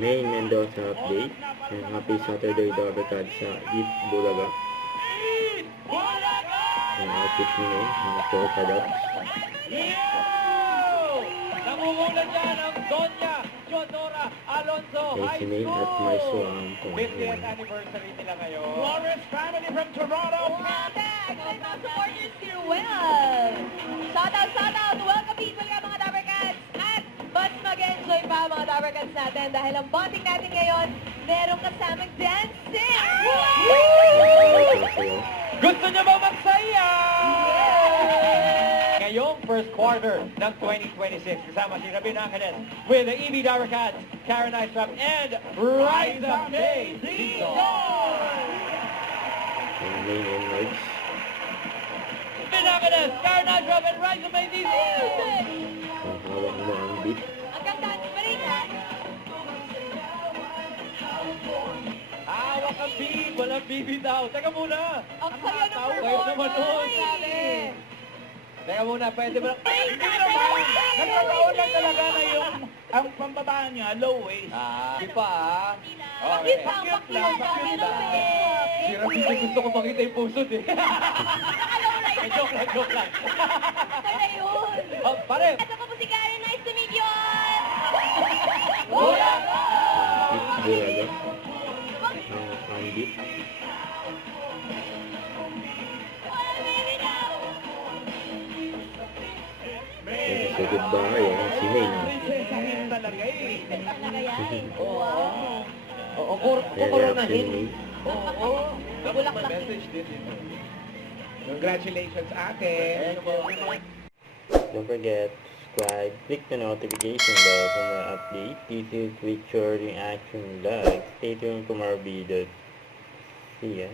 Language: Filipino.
Main Mendoza update. And happy Saturday Dabarkad sa Eat Bulaga. Ang outfit ni Main, mga polka dots. Namumulan dyan ang Doña Teodora Alonso Kay si Main at my swamp. 50th anniversary nila ngayon. Flores family from Toronto. Excited mga supporters here. Well, shout out. Welcome people nga mga Dabarkads. At mas mag-enjoy pa mga Dabarkads natin dahil ang bonding natin ngayon, merong kasamang dancing. Gusto niyo ba magsaya? Ngayong first quarter ng 2026, kasama si Rabin Ancanes with the EB Dabarkads, Karen Nyström, and Riza May Dizon. And Main emerge. Rabin Ancanes, Karen Nyström, and Riza May Dizon. Ang hawak mo ang beat. Ang ganda ng balita. Hawak ang beat, walang bibitaw. Teka muna. Ang saya ng Kayo naman nun. performance. Teka muna, pwede ba? Hindi naman. Nagkataon lang talaga na yung ang pambaba niya, low waist. Di pa ah. Bakit pa? Cute lang, cute lang. Si Rabin, gusto ko makita yung puso eh. Joke lang. Kaya yun. Oh, pare. Ito po si Karen. Nice to meet you all. Eat Bulaga. Ang beat. Sa goodbye, si Main. Prinsesa yun talaga eh. Oo, Kaya reaction ni Oo. Bulaklak eh. Message din. Congratulations ate. Don't forget, subscribe, click the notification bell for more updates. This is Richard Reaction Live. Stay tuned for more videos. See ya.